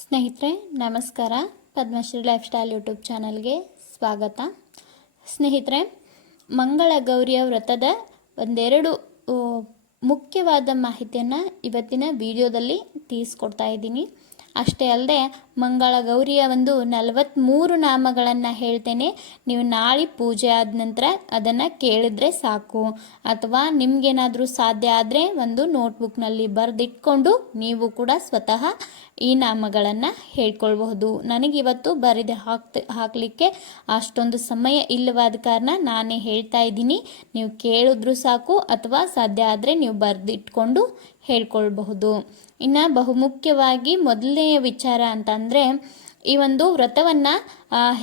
ಸ್ನೇಹಿತರೆ, ನಮಸ್ಕಾರ. Padmashri life style YouTube ಚಾನಲ್ಗೆ ಸ್ವಾಗತ. ಸ್ನೇಹಿತರೆ, ಮಂಗಳ ಗೌರಿಯ ವ್ರತದ ಒಂದೆರಡು ಮುಖ್ಯವಾದ ಮಾಹಿತಿಯನ್ನು ಇವತ್ತಿನ ವಿಡಿಯೋದಲ್ಲಿ ತಿಳಿಸ್ಕೊಡ್ತಾ ಇದ್ದೀನಿ. ಅಷ್ಟೇ ಅಲ್ಲದೆ ಮಂಗಳ ಗೌರಿಯ ಒಂದು ನಲವತ್ತ್ಮೂರು ನಾಮಗಳನ್ನು ಹೇಳ್ತೇನೆ. ನೀವು ನಾಳೆ ಪೂಜೆ ಆದ ನಂತರ ಅದನ್ನು ಕೇಳಿದ್ರೆ ಸಾಕು. ಅಥವಾ ನಿಮ್ಗೇನಾದರೂ ಸಾಧ್ಯ ಆದರೆ ಒಂದು ನೋಟ್ಬುಕ್ನಲ್ಲಿ ಬರೆದಿಟ್ಕೊಂಡು ನೀವು ಕೂಡ ಸ್ವತಃ ಈ ನಾಮಗಳನ್ನು ಹೇಳ್ಕೊಳ್ಬಹುದು. ನನಗಿವತ್ತು ಬರೆದು ಹಾಕ್ತ, ಹಾಕಲಿಕ್ಕೆ ಅಷ್ಟೊಂದು ಸಮಯ ಇಲ್ಲವಾದ ಕಾರಣ ನಾನೇ ಹೇಳ್ತಾ ಇದ್ದೀನಿ. ನೀವು ಕೇಳಿದ್ರು ಸಾಕು ಅಥವಾ ಸಾಧ್ಯ ಆದರೆ ನೀವು ಬರೆದಿಟ್ಕೊಂಡು ಹೇಳ್ಕೊಳ್ಬಹುದು. ಇನ್ನು ಬಹುಮುಖ್ಯವಾಗಿ ಮೊದಲನೆಯ ವಿಚಾರ ಅಂತಂದರೆ, ಈ ಒಂದು ವ್ರತವನ್ನು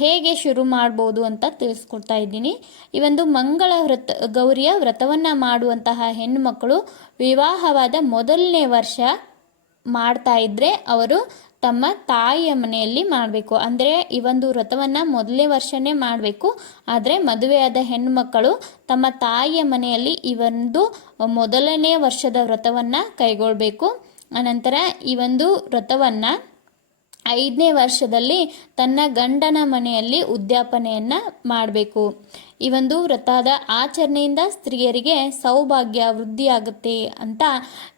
ಹೇಗೆ ಶುರು ಮಾಡ್ಬೋದು ಅಂತ ತಿಳಿಸ್ಕೊಡ್ತಾ ಇದ್ದೀನಿ. ಈ ಒಂದು ಮಂಗಳ ವ್ರತ, ಗೌರಿಯ ವ್ರತವನ್ನು ಮಾಡುವಂತಹ ಹೆಣ್ಣುಮಕ್ಕಳು ವಿವಾಹವಾದ ಮೊದಲನೇ ವರ್ಷ ಮಾಡ್ತಾ ಇದ್ದರೆ ಅವರು ತಮ್ಮ ತಾಯಿಯ ಮನೆಯಲ್ಲಿ ಮಾಡಬೇಕು. ಅಂದರೆ ಈ ಒಂದು ವ್ರತವನ್ನು ಮೊದಲನೇ ವರ್ಷನೇ ಮಾಡಬೇಕು. ಆದರೆ ಮದುವೆಯಾದ ಹೆಣ್ಣುಮಕ್ಕಳು ತಮ್ಮ ತಾಯಿಯ ಮನೆಯಲ್ಲಿ ಈ ಒಂದು ಮೊದಲನೇ ವರ್ಷದ ವ್ರತವನ್ನು ಕೈಗೊಳ್ಳಬೇಕು ಅನಂತರ ಈ ಒಂದು ವ್ರತವನ್ನು ಐದನೇ ವರ್ಷದಲ್ಲಿ ತನ್ನ ಗಂಡನ ಮನೆಯಲ್ಲಿ ಉದ್ಯಾಪನೆಯನ್ನು ಮಾಡಬೇಕು. ಈ ಒಂದು ವ್ರತದ ಆಚರಣೆಯಿಂದ ಸ್ತ್ರೀಯರಿಗೆ ಸೌಭಾಗ್ಯ, ವೃದ್ಧಿಯಾಗುತ್ತೆ ಅಂತ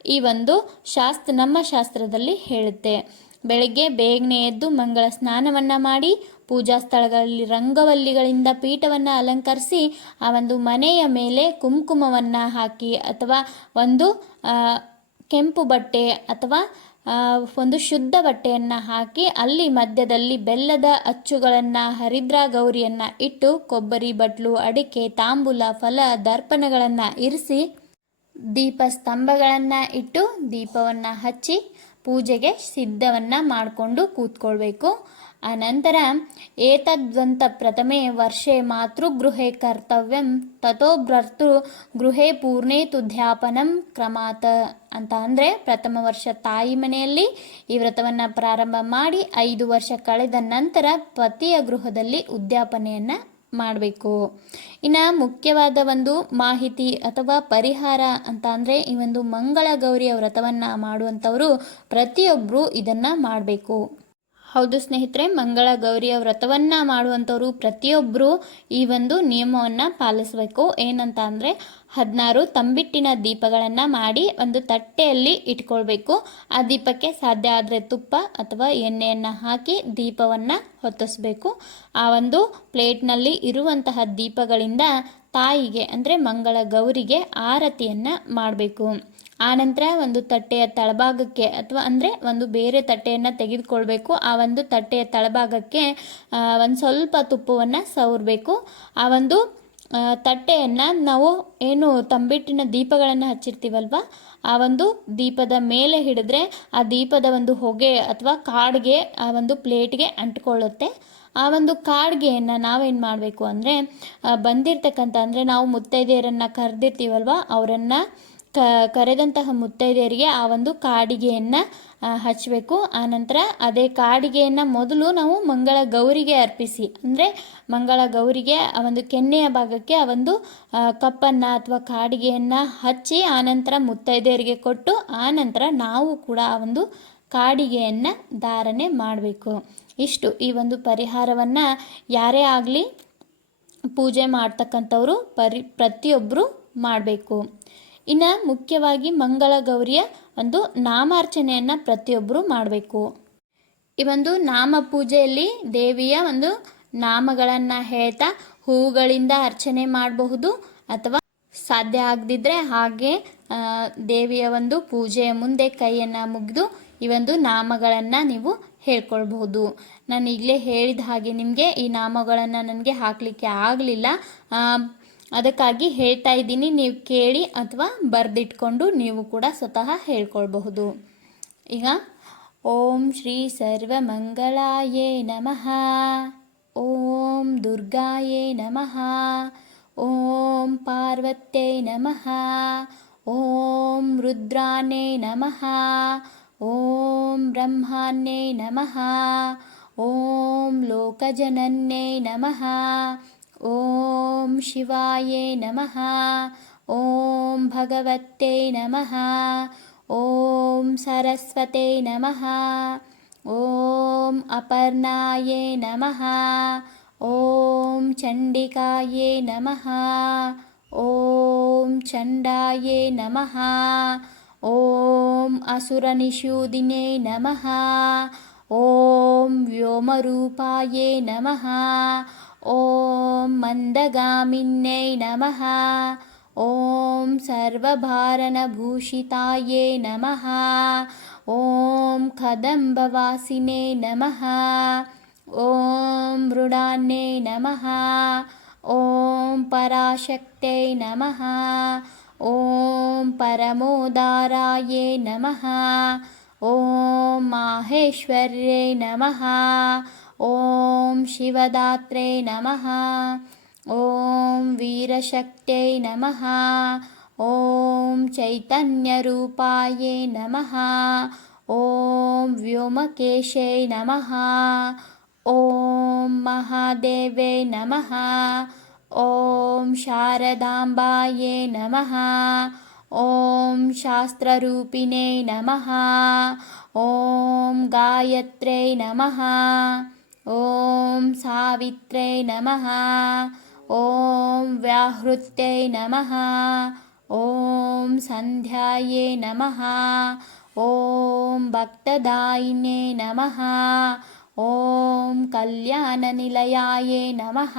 ಈ ಒಂದು ಶಾಸ್ತ್ರ ನಮ್ಮ ಶಾಸ್ತ್ರದಲ್ಲಿ ಹೇಳುತ್ತೆ. ಬೆಳಗ್ಗೆ ಬೇಗನೆ ಎದ್ದು ಮಂಗಳ ಸ್ನಾನವನ್ನು ಮಾಡಿ ಪೂಜಾ ಸ್ಥಳಗಳಲ್ಲಿ ರಂಗವಲ್ಲಿಗಳಿಂದ ಪೀಠವನ್ನು ಅಲಂಕರಿಸಿ ಆ ಒಂದು ಮನೆಯ ಮೇಲೆ ಕುಂಕುಮವನ್ನು ಹಾಕಿ ಅಥವಾ ಒಂದು ಕೆಂಪು ಬಟ್ಟೆ ಅಥವಾ ಒಂದು ಶುದ್ಧ ಬಟ್ಟೆಯನ್ನು ಹಾಕಿ ಅಲ್ಲಿ ಮಧ್ಯದಲ್ಲಿ ಬೆಲ್ಲದ ಅಚ್ಚುಗಳನ್ನು, ಹರಿದ್ರಾ ಗೌರಿಯನ್ನು ಇಟ್ಟು ಕೊಬ್ಬರಿ, ಬಟ್ಲು, ಅಡಿಕೆ, ತಾಂಬೂಲ, ಫಲ, ದರ್ಪಣಗಳನ್ನು ಇರಿಸಿ ದೀಪ ಸ್ತಂಭಗಳನ್ನು ಇಟ್ಟು ದೀಪವನ್ನು ಹಚ್ಚಿ ಪೂಜೆಗೆ ಸಿದ್ಧವನ್ನು ಮಾಡಿಕೊಂಡು ಕೂತ್ಕೊಳ್ಬೇಕು. ಅನಂತರ ಏತದ್ವಂತ ಪ್ರಥಮೆ ವರ್ಷೆ ಮಾತೃಗೃಹೆ ಕರ್ತವ್ಯಂ ತಥೋ ಭರ್ತೃ ಗೃಹೆ ಪೂರ್ಣೇ ಕ್ರಮಾತ ಅಂತ ಅಂದರೆ ಪ್ರಥಮ ವರ್ಷ ತಾಯಿ ಮನೆಯಲ್ಲಿ ಈ ವ್ರತವನ್ನು ಪ್ರಾರಂಭ ಮಾಡಿ ಐದು ವರ್ಷ ಕಳೆದ ನಂತರ ಪತಿಯ ಗೃಹದಲ್ಲಿ ಉದ್ಯಾಪನೆಯನ್ನು ಮಾಡಬೇಕು. ಇನ್ನು ಮುಖ್ಯವಾದ ಒಂದು ಮಾಹಿತಿ ಅಥವಾ ಪರಿಹಾರ ಅಂತ ಅಂದರೆ ಈ ಒಂದು ಮಂಗಳ ಗೌರಿಯ ವ್ರತವನ್ನು ಮಾಡುವಂಥವರು ಪ್ರತಿಯೊಬ್ಬರು ಇದನ್ನು ಮಾಡಬೇಕು. ಹೌದು ಸ್ನೇಹಿತರೆ, ಮಂಗಳ ಗೌರಿಯ ವ್ರತವನ್ನು ಮಾಡುವಂಥವರು ಪ್ರತಿಯೊಬ್ಬರು ಈ ಒಂದು ನಿಯಮವನ್ನು ಪಾಲಿಸಬೇಕು. ಏನಂತ ಅಂದರೆ, ಹದಿನಾರು ತಂಬಿಟ್ಟಿನ ದೀಪಗಳನ್ನು ಮಾಡಿ ಒಂದು ತಟ್ಟೆಯಲ್ಲಿ ಇಟ್ಕೊಳ್ಬೇಕು. ಆ ದೀಪಕ್ಕೆ ಸಾಧ್ಯ ಆದರೆ ತುಪ್ಪ ಅಥವಾ ಎಣ್ಣೆಯನ್ನು ಹಾಕಿ ದೀಪವನ್ನು ಹೊತ್ತಿಸ್ಬೇಕು. ಆ ಒಂದು ಪ್ಲೇಟ್ನಲ್ಲಿ ಇರುವಂತಹ ದೀಪಗಳಿಂದ ತಾಯಿಗೆ ಅಂದರೆ ಮಂಗಳ ಗೌರಿಗೆ ಆರತಿಯನ್ನು ಮಾಡಬೇಕು. ಆನಂತರ ಒಂದು ತಟ್ಟೆಯ ತಳಭಾಗಕ್ಕೆ ಅಥವಾ ಅಂದರೆ ಒಂದು ಬೇರೆ ತಟ್ಟೆಯನ್ನು ತೆಗೆದುಕೊಳ್ಬೇಕು. ಆ ಒಂದು ತಟ್ಟೆಯ ತಳಭಾಗಕ್ಕೆ ಒಂದು ಸ್ವಲ್ಪ ತುಪ್ಪವನ್ನು ಸವರಬೇಕು. ಆ ಒಂದು ತಟ್ಟೆಯನ್ನು ನಾವು ಏನು ತಂಬಿಟ್ಟಿನ ದೀಪಗಳನ್ನು ಹಚ್ಚಿರ್ತೀವಲ್ವ, ಆ ಒಂದು ದೀಪದ ಮೇಲೆ ಹಿಡಿದ್ರೆ ಆ ದೀಪದ ಒಂದು ಹೊಗೆ ಅಥವಾ ಕಾಡ್ಗೆ, ಆ ಒಂದು ಪ್ಲೇಟ್ಗೆ ಅಂಟ್ಕೊಳ್ಳುತ್ತೆ. ಆ ಒಂದು ಕಾಡ್ಗೆಯನ್ನು ನಾವೇನು ಮಾಡಬೇಕು ಅಂದರೆ ಬಂದಿರ್ತಕ್ಕಂಥ ಅಂದರೆ ನಾವು ಮುತ್ತೈದೆಯರನ್ನು ಕರೆದಿರ್ತೀವಲ್ವ, ಅವರನ್ನು ಕ, ಕರೆದಂತಹ ಮುತ್ತೈದೆಯರಿಗೆ ಆ ಒಂದು ಕಾಡಿಗೆಯನ್ನು ಹಚ್ಚಬೇಕು ಆನಂತರ ಅದೇ ಕಾಡಿಗೆಯನ್ನು ಮೊದಲು ನಾವು ಮಂಗಳ ಗೌರಿಗೆ ಅರ್ಪಿಸಿ. ಅಂದರೆ ಮಂಗಳ ಗೌರಿಗೆ ಆ ಒಂದು ಕೆನ್ನೆಯ ಭಾಗಕ್ಕೆ ಆ ಒಂದು ಕಪ್ಪನ್ನು ಅಥವಾ ಕಾಡಿಗೆಯನ್ನು ಹಚ್ಚಿ ಆನಂತರ ಮುತ್ತೈದೆಯರಿಗೆ ಕೊಟ್ಟು ಆನಂತರ ನಾವು ಕೂಡ ಆ ಒಂದು ಕಾಡಿಗೆಯನ್ನು ಧಾರಣೆ ಮಾಡಬೇಕು. ಇಷ್ಟು ಈ ಒಂದು ಪರಿಹಾರವನ್ನು ಯಾರೇ ಆಗಲಿ ಪೂಜೆ ಮಾಡ್ತಕ್ಕಂಥವ್ರು ಪರಿ ಪ್ರತಿಯೊಬ್ಬರು ಮಾಡಬೇಕು. ಇನ್ನು ಮುಖ್ಯವಾಗಿ ಮಂಗಳ ಗೌರಿಯ ಒಂದು ನಾಮಾರ್ಚನೆಯನ್ನು ಪ್ರತಿಯೊಬ್ಬರು ಮಾಡಬೇಕು. ಈ ಒಂದು ನಾಮ ಪೂಜೆಯಲ್ಲಿ ದೇವಿಯ ಒಂದು ನಾಮಗಳನ್ನು ಹೇಳ್ತಾ ಹೂಗಳಿಂದ ಅರ್ಚನೆ ಮಾಡಬಹುದು ಅಥವಾ ಸಾಧ್ಯ ಆಗದಿದ್ದರೆ ಹಾಗೆ ದೇವಿಯ ಒಂದು ಪೂಜೆಯ ಮುಂದೆ ಕೈಯನ್ನು ಮುಗಿದು ಈ ಒಂದು ನಾಮಗಳನ್ನು ನೀವು ಹೇಳ್ಕೊಳ್ಬಹುದು. ನಾನು ಈಗಲೇ ಹೇಳಿದ ಹಾಗೆ ನಿಮಗೆ ಈ ನಾಮಗಳನ್ನು ನನಗೆ ಹಾಕಲಿಕ್ಕೆ ಆಗಲಿಲ್ಲ. ಅದಕ್ಕಾಗಿ ಹೇಳ್ತಾ ಇದ್ದೀನಿ, ನೀವು ಕೇಳಿ ಅಥವಾ ಬರೆದಿಟ್ಕೊಂಡು ನೀವು ಕೂಡ ಸ್ವತಃ ಹೇಳ್ಕೊಳ್ಬಹುದು. ಈಗ, ಓಂ ಶ್ರೀ ಸರ್ವಮಂಗಳಾಯೇ ನಮಃ. ಓಂ ದುರ್ಗಾಯೇ ನಮಃ. ಓಂ ಪಾರ್ವತ್ಯೈ ನಮಃ. ಓಂ ರುದ್ರಾನೇ ನಮಃ. ಓಂ ಬ್ರಹ್ಮಾನೇ ನಮಃ. ಓಂ ಲೋಕಜನನ್ನೇ ನಮಃ. ॐ शिवाय नमः। ॐ भगवते नमः। ॐ सरस्वते नमः। ॐ अपर्णाय नमः। ॐ चण्डिकायै नमः। ॐ चण्डाय नमः। ॐ असुरनिषूदिने नमः। ॐ व्योमरूपाय नमः। ॐ मन्दगामिन्यै नमः। ॐ सर्वभारणभूषितायै नमः। ॐ कदम्बवासिने नमः। ॐ मृडान्ये नमः। ॐ पराशक्त्यै नमः। ॐ परमोदारायै नमः। ॐ माहेश्वर्यै नमः ॐ शिवदात्रे नमः। ॐ वीरशक्त्यै नमः। ॐ चैतन्यरूपायै नमः। ॐ व्योमकेशै नमः। ॐ महादेवे नमः। ॐ शारदाम्बायै नमः। ॐ शास्त्ररूपिणे नमः। ॐ गायत्र्यै नमः ॐ सावित्र्यै नमः। ॐ व्याहृत्यै नमः। ॐ सन्ध्यायै नमः। ॐ भक्तदायिने नमः। ॐ कल्याणनिलयायै नमः।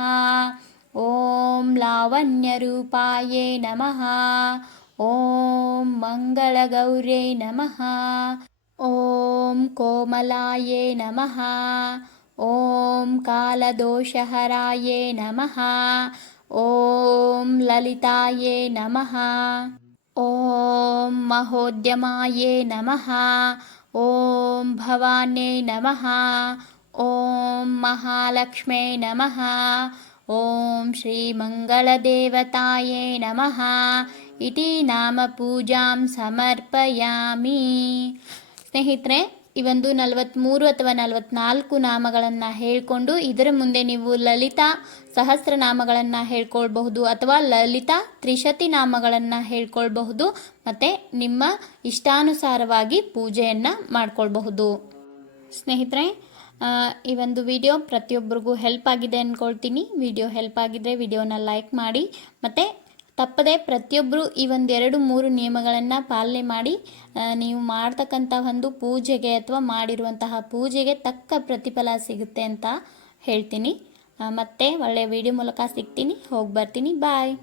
ॐ लावण्यरूपायै नमः। ॐ मङ्गलगौर्यै नमः। ॐ कोमलायै नमः ॐ कालदोषहरायै नमः ॐ ललितायै नमः ॐ महोद्यमायै नमः ॐ भवान्यै नमः ॐ महालक्ष्मै नमः ॐ श्रीमङ्गलदेवतायै नमः इति ನಾಮಪೂಜಾಂ ಸಮರ್ಪಯಾಮಿ ಸ್ನೇಹಿತರೆ ಈ ಒಂದು ನಲವತ್ತ್ಮೂರು ಅಥವಾ ನಲವತ್ನಾಲ್ಕು ನಾಮಗಳನ್ನು ಹೇಳಿಕೊಂಡು ಇದರ ಮುಂದೆ ನೀವು ಲಲಿತಾ ಸಹಸ್ರನಾಮಗಳನ್ನು ಹೇಳ್ಕೊಳ್ಬಹುದು ಅಥವಾ ಲಲಿತಾ ತ್ರಿಶತಿ ನಾಮಗಳನ್ನು ಹೇಳ್ಕೊಳ್ಬಹುದು ಮತ್ತು ನಿಮ್ಮ ಇಷ್ಟಾನುಸಾರವಾಗಿ ಪೂಜೆಯನ್ನು ಮಾಡ್ಕೊಳ್ಬಹುದು. ಸ್ನೇಹಿತರೆ ಈ ಒಂದು ವಿಡಿಯೋ ಪ್ರತಿಯೊಬ್ಬರಿಗೂ ಹೆಲ್ಪ್ ಆಗಿದೆ ಅಂದ್ಕೊಳ್ತೀನಿ ವಿಡಿಯೋ ಹೆಲ್ಪ್ ಆಗಿದ್ದರೆ ವಿಡಿಯೋನ ಲೈಕ್ ಮಾಡಿ ಮತ್ತು ತಪ್ಪದೆ ಪ್ರತಿಯೊಬ್ಬರು ಈ ಒಂದು ಎರಡು ಮೂರು ನಿಯಮಗಳನ್ನು ಪಾಲನೆ ಮಾಡಿ ನೀವು ಮಾಡ್ತಕ್ಕಂಥ ಒಂದು ಪೂಜೆಗೆ ಅಥವಾ ಮಾಡಿರುವಂತಹ ಪೂಜೆಗೆ ತಕ್ಕ ಪ್ರತಿಫಲ ಸಿಗುತ್ತೆ ಅಂತ ಹೇಳ್ತೀನಿ. ಮತ್ತೆ ಒಳ್ಳೆಯ ವಿಡಿಯೋ ಮೂಲಕ ಸಿಗ್ತೀನಿ. ಹೋಗಿ ಬರ್ತೀನಿ. ಬಾಯ್